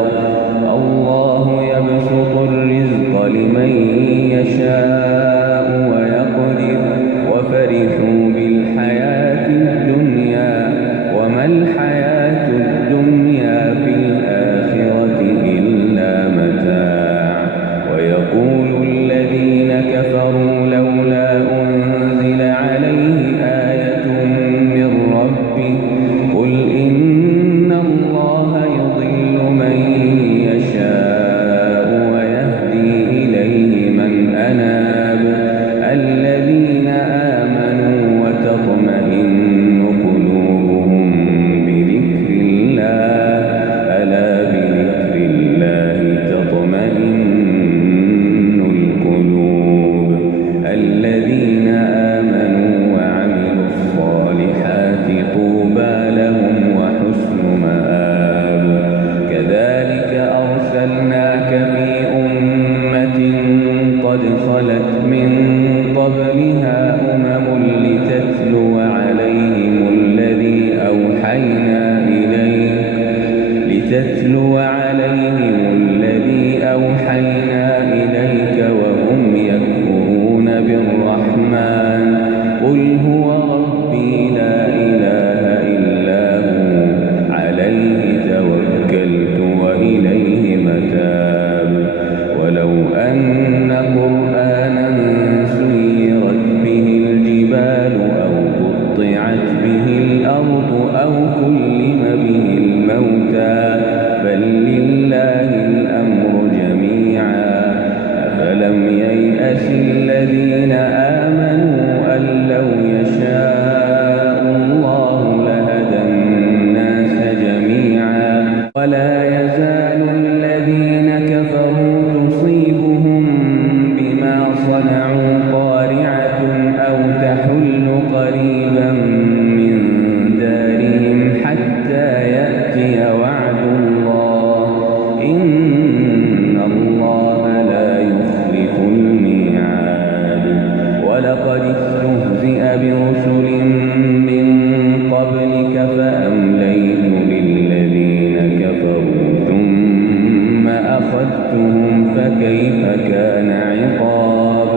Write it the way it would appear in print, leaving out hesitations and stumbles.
الله يبسط الرزق لمن يشاء ويقدر وفرحوا بالحياة الدنيا وما الحياة الدنيا في الآخرة إلا متاع ويقول الذين كفروا لولا أنزل عليه آية من ربه قل إن الله يضل من يشاء ويهدي إليه من أناب الذين آمنوا وتطمئن قلوبهم بذكر الله ألا بذكر الله تطمئن القلوب الذين آمنوا وعملوا الصالحات طوبى لهم وحسن مآب كذلك أرسلناك في أمة قد خلت من قبلها لتتلو عليهم الذي أوحينا إليك وهم يكفرون بالرحمن قل هو ربي لا إله إلا هو عليه توكلت وإليه متاب ولو أن قرآنا سيرت به الجبال أو قطعت به الأرض أو كلم به الموتى بل لله الأمر جميعا أفلم ييأس الذين آمنوا أن لو يشاء الله لهدى الناس جميعا ولا يزال الذين كفروا تصيبهم بما صنعوا قارعة أو تحل قريبا من دارهم حتى يأتي وعد الله إن الله لا يخلف الميعاد ولقد استهزئ برسل من قبلك فأمليت للذين كفروا ثم أخذتهم فكيف كان عقاب